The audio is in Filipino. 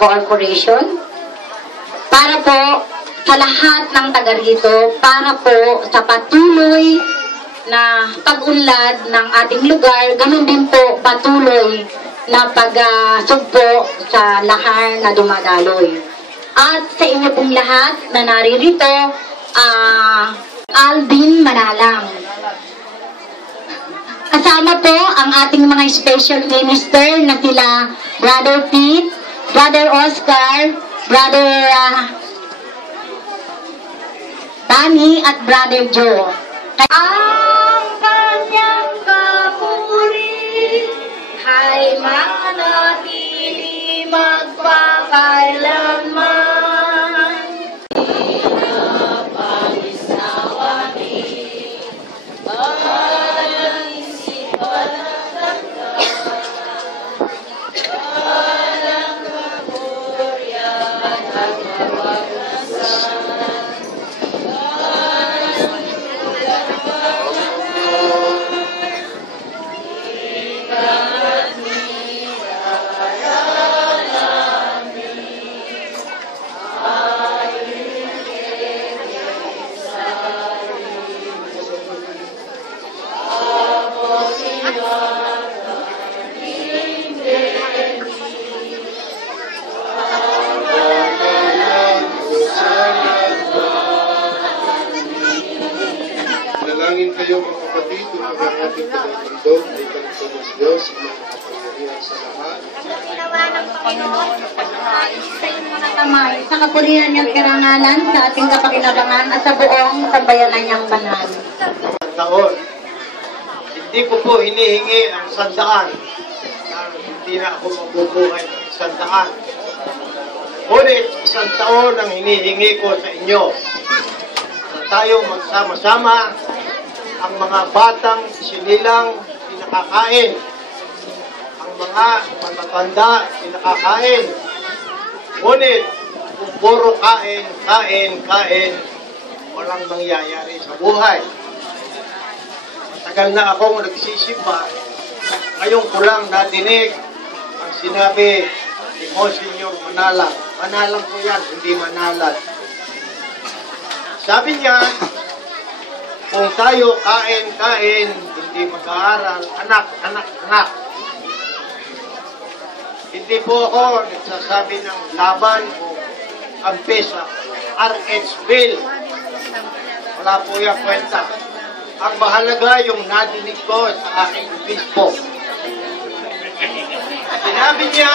Corporation para po sa lahat ng taga rito, para po sa patuloy na pag-unlad ng ating lugar, ganun din po patuloy na pagsugpo sa lahar na dumadaloy. At sa inyo pong lahat na naririto, Alvin Manalang. Kasama po ang ating mga special minister na sila Brother Pete, Brother Oscar, Brother Danny at Brother Joe. Ang kanyang kapuri ay manatili magpakailanman. Hirap ang isawa ni ang isipan at tanda. Walang kapuryan at mawaglasan. Manalangin kayo mga kapatid, upang ang ating pagkakandog ay kalugtong ng Diyos ang makapangyarihan sa lahat. Ang ginawa ng Panginoon sa iyong mga kamay, sa kapurihan niyang karangalan, sa ating kapakinabangan at sa buong sambayanan niyang banal. Taon, hindi ko po hinihingi ang sandaan. Hindi na ako mabubuhay ng sandaan. Ngunit isang taon ang hinihingi ko sa inyo. Tayo magsama-sama ang mga batang sinilang pinakakain, ang mga matatanda pinakakain. Ngunit kung puro kain, walang mangyayari sa buhay. Matagal na akong nagsisimba, ngayon ko lang nadinig ang sinabi ni Monsignor Manalang. Manalang ko yan, hindi Manalan. Sabi niya, kung tayo kain, hindi mag-aaral, anak. Hindi po ako nagsasabi ng laban o kampesa, RH bill. Wala po yung kwenta. Ang mahalaga yung nadinig ko sa aking obispo. Sinabi niya,